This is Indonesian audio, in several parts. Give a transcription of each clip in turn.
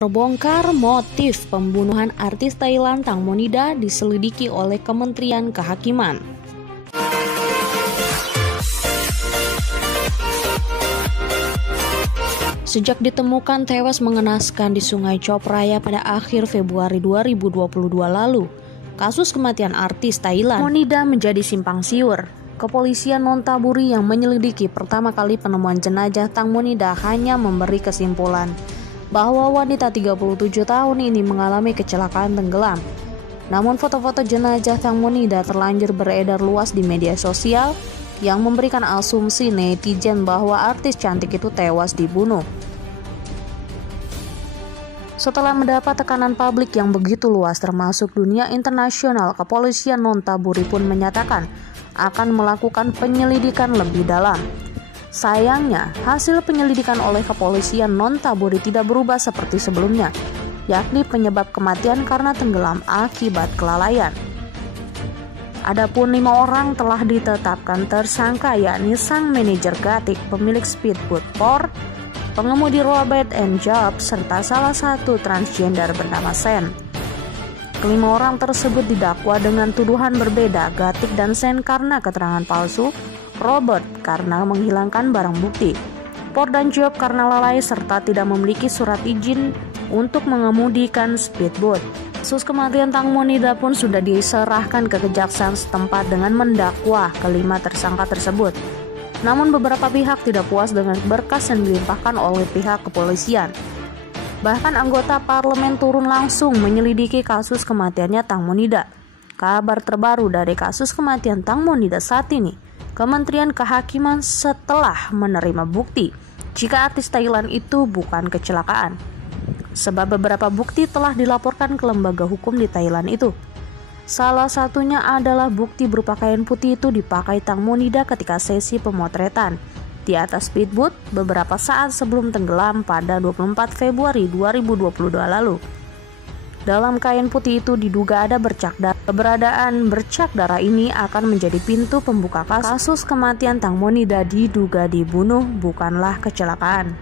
Terbongkar motif pembunuhan artis Thailand Tang Monida diselidiki oleh Kementerian Kehakiman. Sejak ditemukan tewas mengenaskan di Sungai Chao Phraya pada akhir Februari 2022 lalu, kasus kematian artis Thailand Monida menjadi simpang siur. Kepolisian Nonthaburi yang menyelidiki pertama kali penemuan jenazah Tang Monida hanya memberi kesimpulan bahwa wanita 37 tahun ini mengalami kecelakaan tenggelam. Namun foto-foto jenazah Tang Monida terlanjur beredar luas di media sosial yang memberikan asumsi netizen bahwa artis cantik itu tewas dibunuh. Setelah mendapat tekanan publik yang begitu luas termasuk dunia internasional, Kepolisian Nonthaburi pun menyatakan akan melakukan penyelidikan lebih dalam. Sayangnya, hasil penyelidikan oleh Kepolisian Nonthaburi tidak berubah seperti sebelumnya, yakni penyebab kematian karena tenggelam akibat kelalaian. Adapun 5 orang telah ditetapkan tersangka, yakni sang manajer Gatik, pemilik speedboat Por, pengemudi Robert and Job, serta salah satu transgender bernama Sen. Kelima orang tersebut didakwa dengan tuduhan berbeda, Gatik dan Sen karena keterangan palsu, Robert karena menghilangkan barang bukti, Por dan Job karena lalai serta tidak memiliki surat izin untuk mengemudikan speedboat. Kasus kematian Tang Monida pun sudah diserahkan ke kejaksaan setempat dengan mendakwa kelima tersangka tersebut. Namun beberapa pihak tidak puas dengan berkas yang dilimpahkan oleh pihak kepolisian. Bahkan anggota parlemen turun langsung menyelidiki kasus kematiannya Tang Monida. Kabar terbaru dari kasus kematian Tang Monida saat ini, Kementerian Kehakiman setelah menerima bukti jika artis Thailand itu bukan kecelakaan. Sebab beberapa bukti telah dilaporkan ke lembaga hukum di Thailand itu. Salah satunya adalah bukti berupa kain putih itu dipakai Tang Monida ketika sesi pemotretan di atas speedboat beberapa saat sebelum tenggelam pada 24 Februari 2022 lalu. Dalam kain putih itu diduga ada bercak darah. Keberadaan bercak darah ini akan menjadi pintu pembuka kasus kematian Tang Monida diduga dibunuh, bukanlah kecelakaan.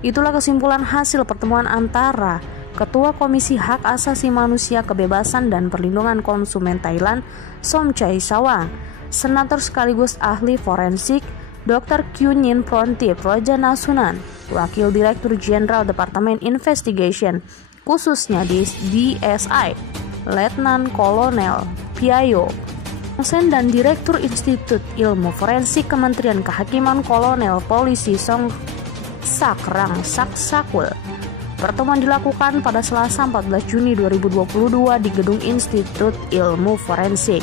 Itulah kesimpulan hasil pertemuan antara Ketua Komisi Hak Asasi Manusia, Kebebasan dan Perlindungan Konsumen Thailand, Somchai Sawang, Senator sekaligus ahli forensik, Dr. Kyunin Prontip Rojanasunan, Wakil Direktur Jenderal Departemen Investigation, khususnya di DSI, Letnan Kolonel Piayo Sen dan Direktur Institut Ilmu Forensik Kementerian Kehakiman Kolonel Polisi Song Sakrang Saksakul. Pertemuan dilakukan pada Selasa 14 Juni 2022 di Gedung Institut Ilmu Forensik.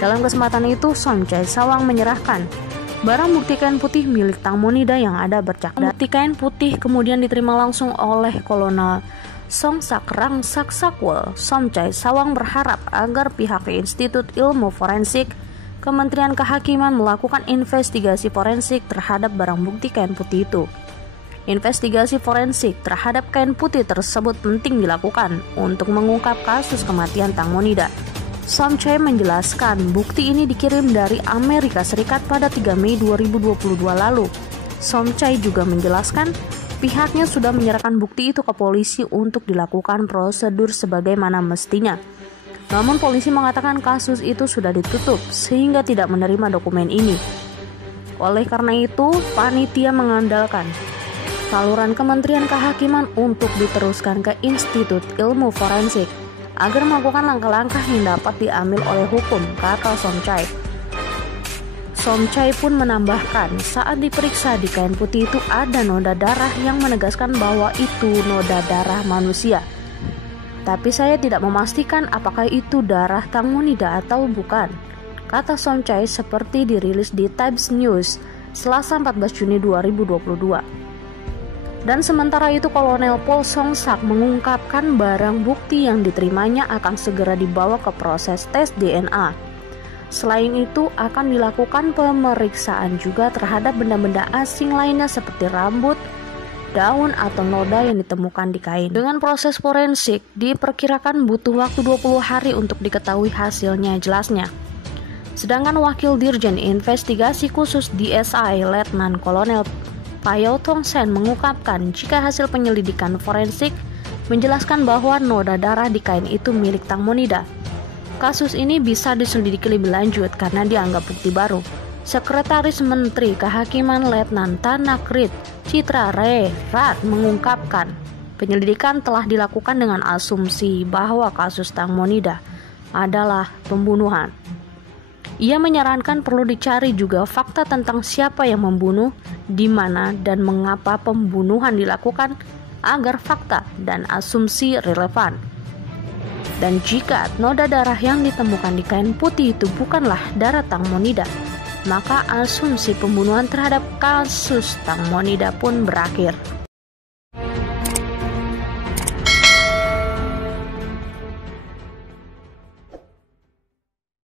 Dalam kesempatan itu, Somchai Sawang menyerahkan barang bukti kain putih milik Tang Monida yang ada bercak darah. Bukti kain putih kemudian diterima langsung oleh Kolonel Song Sakrang Saksakul. Somchai Sawang berharap agar pihak Institut Ilmu Forensik Kementerian Kehakiman melakukan investigasi forensik terhadap barang bukti kain putih itu. Investigasi forensik terhadap kain putih tersebut penting dilakukan untuk mengungkap kasus kematian Tang Monida. Somchai menjelaskan bukti ini dikirim dari Amerika Serikat pada 3 Mei 2022 lalu. Somchai juga menjelaskan pihaknya sudah menyerahkan bukti itu ke polisi untuk dilakukan prosedur sebagaimana mestinya. Namun polisi mengatakan kasus itu sudah ditutup sehingga tidak menerima dokumen ini. Oleh karena itu, panitia mengandalkan saluran Kementerian Kehakiman untuk diteruskan ke Institut Ilmu Forensik agar melakukan langkah-langkah yang dapat diambil oleh hukum, kata Somchai. Somchai pun menambahkan saat diperiksa di kain putih itu ada noda darah yang menegaskan bahwa itu noda darah manusia. Tapi saya tidak memastikan apakah itu darah Tang Monida atau bukan, kata Somchai seperti dirilis di Times News Selasa 14 Juni 2022. Dan sementara itu Kolonel Pol Song Sak mengungkapkan barang bukti yang diterimanya akan segera dibawa ke proses tes DNA. Selain itu akan dilakukan pemeriksaan juga terhadap benda-benda asing lainnya seperti rambut, daun atau noda yang ditemukan di kain. Dengan proses forensik diperkirakan butuh waktu 20 hari untuk diketahui hasilnya jelasnya. Sedangkan Wakil Dirjen Investigasi Khusus DSI Letnan Kolonel Payau Tong Sen mengungkapkan jika hasil penyelidikan forensik menjelaskan bahwa noda darah di kain itu milik Tang Monida. Kasus ini bisa diselidiki lebih lanjut karena dianggap bukti baru. Sekretaris Menteri Kehakiman Letnan Tanakrit Citra Rat mengungkapkan penyelidikan telah dilakukan dengan asumsi bahwa kasus Tang Monida adalah pembunuhan. Ia menyarankan perlu dicari juga fakta tentang siapa yang membunuh, di mana dan mengapa pembunuhan dilakukan agar fakta dan asumsi relevan. Dan jika noda darah yang ditemukan di kain putih itu bukanlah darah Tang Monida, maka asumsi pembunuhan terhadap kasus Tang Monida pun berakhir.